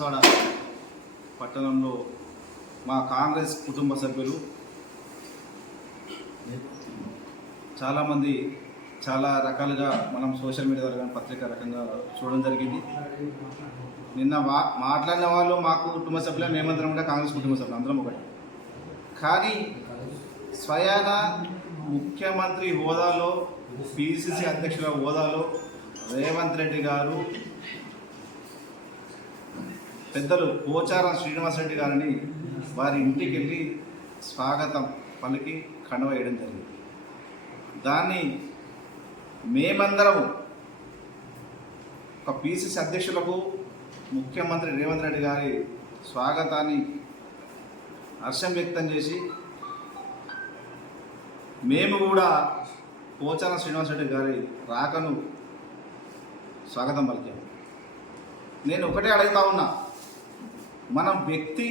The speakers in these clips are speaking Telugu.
బాన్స్వాడ పట్టణంలో మా కాంగ్రెస్ కుటుంబ సభ్యులు చాలామంది చాలా రకాలుగా మనం సోషల్ మీడియా ద్వారా పత్రికా రకంగా చూడడం జరిగింది. నిన్న మాట్లాడిన వాళ్ళు మాకు కుటుంబ సభ్యులు, మేమందరం కూడా కాంగ్రెస్ కుటుంబ సభ్యులు, అందరం ఒకటి. కానీ స్వయాన ముఖ్యమంత్రి హోదాలో, పిసిసి అధ్యక్షుల హోదాలో రేవంత్ రెడ్డి గారు పెద్దలు పోచారం శ్రీనివాసరెడ్డి గారిని వారి ఇంటికి వెళ్ళి స్వాగతం పలికి కండువ వేయడం జరిగింది. దాన్ని మేమందరము ఒక పిసిసి అధ్యక్షులకు ముఖ్యమంత్రి రేవంత్ రెడ్డి గారి స్వాగతాన్ని హర్షం వ్యక్తం చేసి మేము కూడా పోచారం శ్రీనివాసరెడ్డి గారి రాకను స్వాగతం పలికాము. నేను ఒకటే అడుగుతా ఉన్నా, మనం వ్యక్తి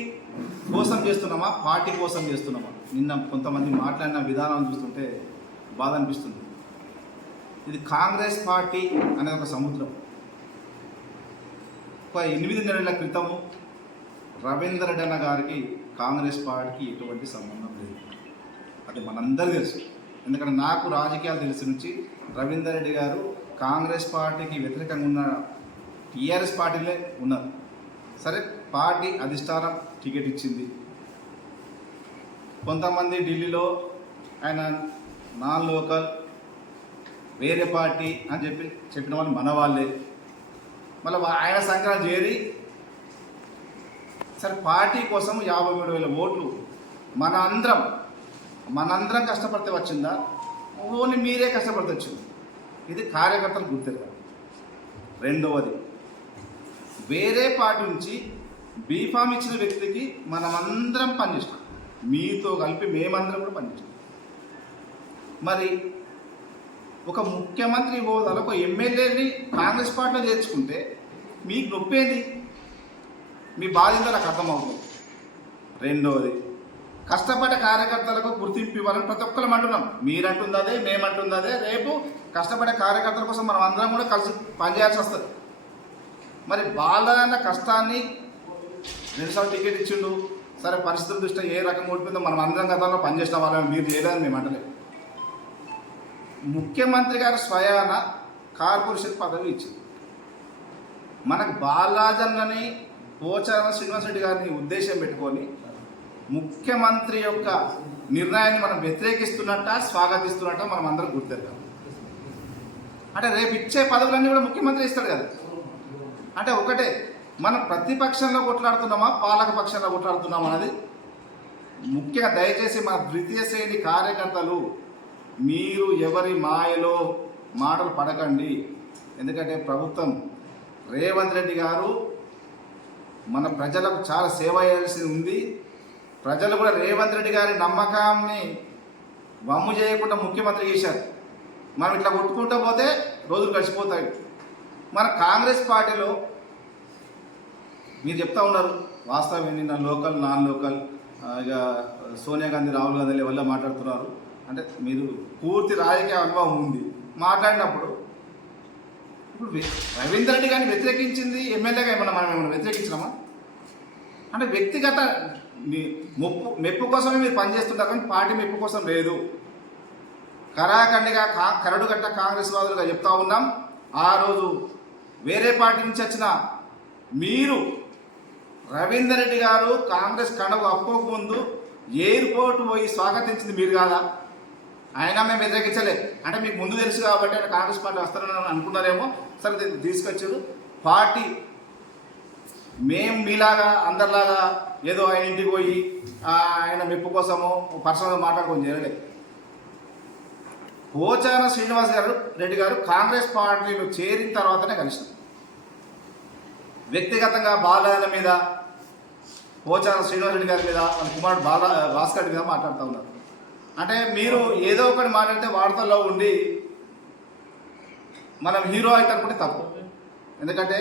కోసం చేస్తున్నామా, పార్టీ కోసం చేస్తున్నామా? నిన్న కొంతమంది మాట్లాడిన విధానం చూస్తుంటే బాధ అనిపిస్తుంది. ఇది కాంగ్రెస్ పార్టీ అనేది ఒక సముద్రం. ఒక 8 నెలల క్రితము రవీందర్ రెడ్డి అన్న గారికి కాంగ్రెస్ పార్టీకి ఎటువంటి సంబంధం లేదు. అది మనందరూ తెలుసు. ఎందుకంటే నాకు రాజకీయాలు తెలిసి నుంచి రవీందర్ రెడ్డి గారు కాంగ్రెస్ పార్టీకి వ్యతిరేకంగా ఉన్న టీఆర్ఎస్ పార్టీలే ఉన్నారు. సరే, పార్టీ అధిష్టానం టికెట్ ఇచ్చింది. కొంతమంది ఢిల్లీలో ఆయన నాన్ లోకల్, వేరే పార్టీ అని చెప్పిన వాళ్ళు మన వాళ్ళే. మళ్ళీ ఆయన సంక్రాంతి చేరి సరే పార్టీ కోసం 53,000 ఓట్లు మనందరం కష్టపడితే వచ్చిందా? ఓన్లీ మీరే కష్టపడితే వచ్చింది. ఇది కార్యకర్తలు గుర్తిరగాలి. రెండవది, వేరే పార్టీ నుంచి బీఫామ్ ఇచ్చిన వ్యక్తికి మనమందరం పనిచేస్తాం, మీతో కలిపి మేమందరం కూడా పనిచేస్తాం. మరి ఒక ముఖ్యమంత్రి హోదాలో ఒక ఎమ్మెల్యేని కాంగ్రెస్ పార్టీలో చేర్చుకుంటే మీకు నొప్పేది? మీ బాధ్యత నాకు అర్థమవుతుంది. రెండవది, కష్టపడే కార్యకర్తలకు గుర్తింపు ఇవ్వాలని ప్రతి ఒక్కరం అంటున్నాం. మీరంటుంది అదే, మేమంటుంది అదే. రేపు కష్టపడే కార్యకర్తల కోసం మనం అందరం కూడా కలిసి పనిచేయాల్సి వస్తుంది. మరి వాళ్ళ కష్టాన్ని 2 సార్లు టికెట్ ఇచ్చిండు. సరే, పరిస్థితుల దృష్ట్యా ఏ రకంగా ఉంటుందో మనం అందరం గతంలో పనిచేసిన వాళ్ళని మీరు చేయలేదని మేము అంటలేదు. ముఖ్యమంత్రి గారు స్వయాన కార్పొరేషన్ పదవి ఇచ్చింది. మనకు బాలాజన్నని, పోచారం శ్రీనివాసరెడ్డి గారిని ఉద్దేశం పెట్టుకొని ముఖ్యమంత్రి యొక్క నిర్ణయాన్ని మనం వ్యతిరేకిస్తున్నట్ట, స్వాగతిస్తున్నట్ట మనం అందరం గుర్తెరగాలి. అంటే రేపు ఇచ్చే పదవులన్నీ కూడా ముఖ్యమంత్రి ఇస్తాడు కదా. అంటే ఒకటే, మనం ప్రతిపక్షంలో కొట్లాడుతున్నామా, పాలక పక్షంలో కొట్లాడుతున్నామా అనేది ముఖ్యంగా. దయచేసి మా ద్వితీయ శ్రేణి కార్యకర్తలు మీరు ఎవరి మాయలో మాటలు పడకండి. ఎందుకంటే ప్రభుత్వం రేవంత్ రెడ్డి గారు మన ప్రజలకు చాలా సేవ చేయాల్సి ఉంది. ప్రజలు కూడా రేవంత్ రెడ్డి గారి నమ్మకాన్ని వమ్ము చేయకుండా ముఖ్యమంత్రి చేశారు. మనం ఇట్లా కొట్టుకుంటూ పోతే రోజులు గడిచిపోతాయి. మన కాంగ్రెస్ పార్టీలో మీరు చెప్తా ఉన్నారు, వాస్తవం నిన్న లోకల్, నాన్ లోకల్, ఇక సోనియా గాంధీ, రాహుల్ గాంధీ వల్ల మాట్లాడుతున్నారు. అంటే మీరు పూర్తి రాజకీయ అనుభవం ఉంది. మాట్లాడినప్పుడు ఇప్పుడు రవీందర్ రెడ్డి గారిని వ్యతిరేకించింది ఎమ్మెల్యేగా మనం వ్యతిరేకించినామా? అంటే వ్యక్తిగత మెప్పు కోసమే మీరు పనిచేస్తుంటారు, కానీ పార్టీ మెప్పు కోసం లేదు. కరాఖండిగా కరడుగట్ట కాంగ్రెస్ వాదులుగా చెప్తా ఉన్నాం. ఆ రోజు వేరే పార్టీ నుంచి వచ్చిన మీరు రవీందర్ రెడ్డి గారు కాంగ్రెస్ కండవ అప్పుకోకముందు ఎయిర్పోర్ట్ పోయి స్వాగతించింది మీరు కాదా? అయినా మేము వ్యతిరేకించలే. అంటే మీకు ముందు తెలుసు కాబట్టి ఆయన కాంగ్రెస్ పార్టీ వస్తారని అనుకున్నారేమో. సరే, తీసుకొచ్చారు పార్టీ. మేము మీలాగా అందరిలాగా ఏదో ఆయన ఇంటికి పోయి ఆయన మెప్పు కోసము పర్సనల్గా మాట్లాడుకొని చేయలేదు. పోచారం శ్రీనివాస్ రెడ్డి గారు కాంగ్రెస్ పార్టీలో చేరిన తర్వాతనే కలిసినాం. వ్యక్తిగతంగా బాలయ్య మీద, పోచారం శ్రీనివాస్ రెడ్డి గారి మీద, వాళ్ళ కుమారుడు భాస్కర్ రెడ్డి మీద మాట్లాడుతూ ఉన్నారు. అంటే మీరు ఏదో ఒకటి మాట్లాడితే వార్తల్లో ఉండి మనం హీరో అయితే అనుకుంటే తప్పు. ఎందుకంటే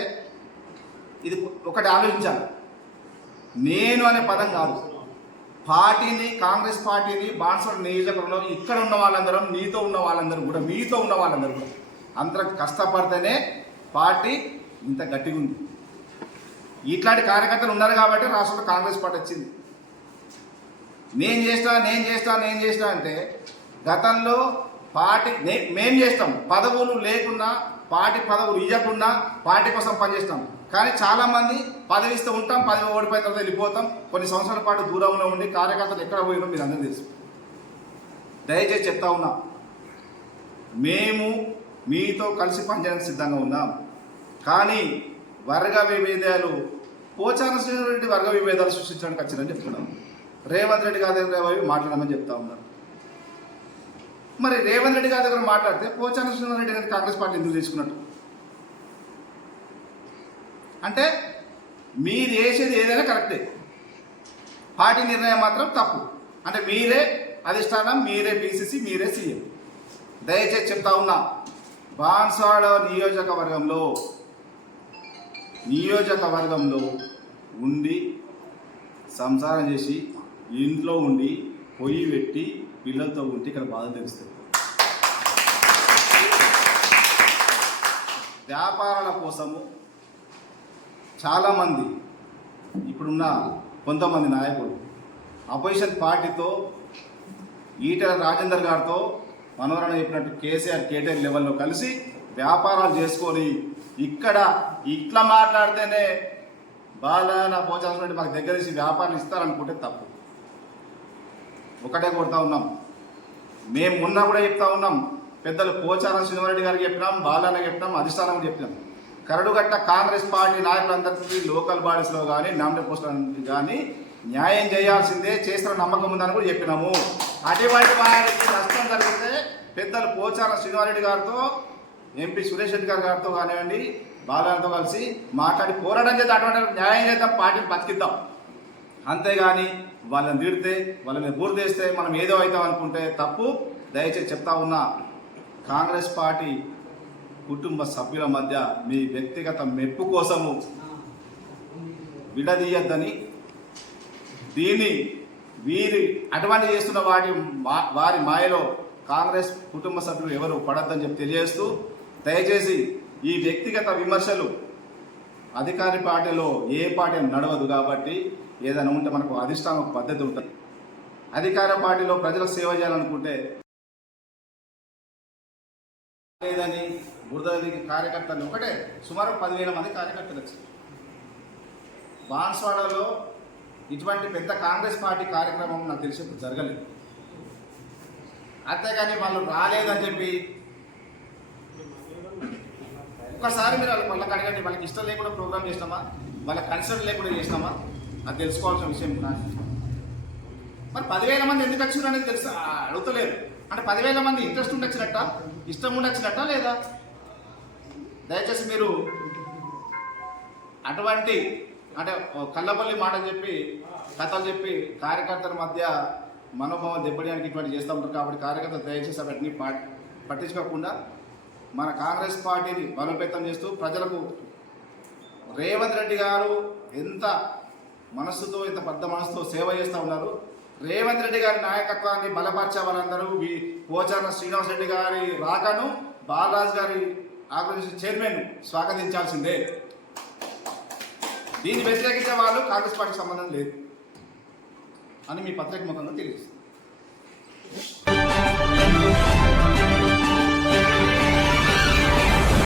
ఇది ఒకటి ఆలోచించాలి. నేను అనే పదం కాదు, పార్టీని, కాంగ్రెస్ పార్టీని బాన్స్వాడ నియోజకవర్గంలో ఇక్కడ ఉన్న వాళ్ళందరం, నీతో ఉన్న వాళ్ళందరూ కూడా, మీతో ఉన్న వాళ్ళందరూ కూడా అందరం కష్టపడితేనే పార్టీ ఇంత గట్టిగా ఉంది. ఇట్లాంటి కార్యకర్తలు ఉన్నారు కాబట్టి రాష్ట్రంలో కాంగ్రెస్ పార్టీ వచ్చింది. నేను చేస్తా అంటే గతంలో పార్టీ మేం చేస్తాం, పదవులు లేకుండా పార్టీ పదవులు ఇవ్వకుండా పార్టీ కోసం పనిచేస్తాం. కానీ చాలామంది పదవి ఇస్తూ ఉంటాం, పదవి ఓడిపోయిన తర్వాత వెళ్ళిపోతాం. కొన్ని సంవత్సరాల పాటు దూరంలో ఉండి కార్యకర్తలు ఎక్కడ పోయినో మీరు అందరూ తెలుసు. దయచేసి చెప్తా ఉన్నా, మేము మీతో కలిసి పనిచేయడానికి సిద్ధంగా ఉన్నాం. కానీ వర్గ విభేదాలు పోచారం శ్రీనివాసరెడ్డి వర్గ విభేదాలు సృష్టించడానికి వచ్చిందని చెప్తున్నాం. రేవంత్ రెడ్డి గారి దగ్గర మాట్లాడమని చెప్తా ఉన్నారు. మరి రేవంత్ రెడ్డి గారి దగ్గర మాట్లాడితే పోచారం శ్రీనివాసరెడ్డి గారిని కాంగ్రెస్ పార్టీ ఎందుకు తీసుకున్నట్టు? అంటే మీరు చేసేది ఏదైనా కరెక్టే, పార్టీ నిర్ణయం మాత్రం తప్పు. అంటే మీరే అధిష్టానం, మీరే పిసిసి, మీరే సీఎం. దయచేసి చెప్తా ఉన్నా, బాన్స్వాడ నియోజకవర్గంలో ఉండి సంసారం చేసి ఇంట్లో ఉండి పొయ్యి పెట్టి పిల్లలతో ఉంటే ఇక్కడ బాధ తెలుస్తుంది. వ్యాపారాల కోసము చాలామంది ఇప్పుడున్న కొంతమంది నాయకులు అపోజిషన్ పార్టీతో ఈటెల రాజేందర్ గారితో మనోరణ చెప్పినట్టు కేటీఆర్ లెవెల్లో కలిసి వ్యాపారాలు చేసుకొని ఇక్కడ ఇట్లా మాట్లాడితేనే బాగా పోచాల్సిన మాకు దగ్గర నుంచి వ్యాపారం ఇస్తారనుకుంటే తప్పు. ఒకటే కొడతా ఉన్నాం, మేము మొన్న కూడా చెప్తా ఉన్నాం, పెద్దలు పోచారం శ్రీనివారెడ్డి గారికి చెప్పినాం, బాలన్న చెప్పినాం, అధిష్టానం చెప్పినాం. కరడుగట్ట కాంగ్రెస్ పార్టీ నాయకులందరికీ లోకల్ బాడీస్లో కానీ నామినేట్ పోస్టులు కానీ న్యాయం చేయాల్సిందే, చేస్తున్న నమ్మకం ఉందని కూడా చెప్పినాము. అటువంటి వారికి నష్టం జరిగితే పెద్దలు పోచారం శ్రీనివారెడ్డి గారితో, ఎంపీ సురేష్ రెడ్డి గారితో కానివ్వండి, బాలన్నతో కలిసి మాట్లాడి పోరాటం చేస్తే అటువంటి న్యాయం చేద్దాం, పార్టీని బతికిద్దాం. అంతేగాని వాళ్ళని తిడితే వాళ్ళని బూర్దేస్తే మనం ఏదో అవుతాం అనుకుంటే తప్పు. దయచేసి చెప్తా ఉన్నా, కాంగ్రెస్ పార్టీ కుటుంబ సభ్యుల మధ్య మీ వ్యక్తిగత మెప్పు కోసము విడదీయద్దని, దీన్ని అటువంటి చేస్తున్న వారి మాయలో కాంగ్రెస్ కుటుంబ సభ్యులు ఎవరు పడద్దని చెప్పి తెలియజేస్తూ, దయచేసి ఈ వ్యక్తిగత విమర్శలు అధికారి పార్టీలో ఏ పార్టీ నడవదు. కాబట్టి ఏదైనా ఉంటే మనకు అధిష్టానం పద్ధతి ఉంటుంది. అధికార పార్టీలో ప్రజలకు సేవ చేయాలనుకుంటే లేదని బురదకి కార్యకర్తలు ఒకటే సుమారు 10,000 మంది కార్యకర్తలు వచ్చారు. బాన్స్వాడలో ఇటువంటి పెద్ద కాంగ్రెస్ పార్టీ కార్యక్రమం నాకు తెలిసి జరగలేదు. అంతేగాని వాళ్ళు రాలేదని చెప్పి ఒక్కసారి మీరు వాళ్ళకి అడగండి, వాళ్ళకి ఇష్టం లేకుండా ప్రోగ్రామ్ చేసినామా, వాళ్ళకి కన్సల్ట్ లేకుండా చేసినామా, అది తెలుసుకోవాల్సిన విషయం. మరి 10,000 మంది ఎందుకు వచ్చారు అనేది తెలుసు అడుగుతలేదు. అంటే 10,000 మంది ఇంట్రెస్ట్ ఉండి వచ్చినట్ట, ఇష్టం ఉండి వచ్చినట్ట లేదా? దయచేసి మీరు అటువంటి అంటే కళ్ళబల్లి మాటలు చెప్పి కథలు చెప్పి కార్యకర్తల మధ్య మనోభావం దెబ్బడానికి ఇటువంటి చేస్తూ ఉంటారు. కాబట్టి కార్యకర్తలు దయచేసి అవన్నీ పట్టించుకోకుండా మన కాంగ్రెస్ పార్టీని బలోపేతం చేస్తూ ప్రజలకు రేవంత్ రెడ్డి గారు ఎంత మనస్సుతో, ఎంత పెద్ద మనసుతో సేవ చేస్తూ ఉన్నారు. రేవంత్ రెడ్డి గారి నాయకత్వాన్ని బలపరిచే వాళ్ళందరూ పోచారం శ్రీనివాసరెడ్డి గారి రాకను, బాలరాజు గారి ఆర్గనైజేషన్ చైర్మన్ స్వాగతించాల్సిందే. దీన్ని వ్యతిరేకించే వాళ్ళు కాంగ్రెస్ పార్టీకి సంబంధం లేదు అని మీ పత్రిక ముఖంగా తెలియజేస్తుంది.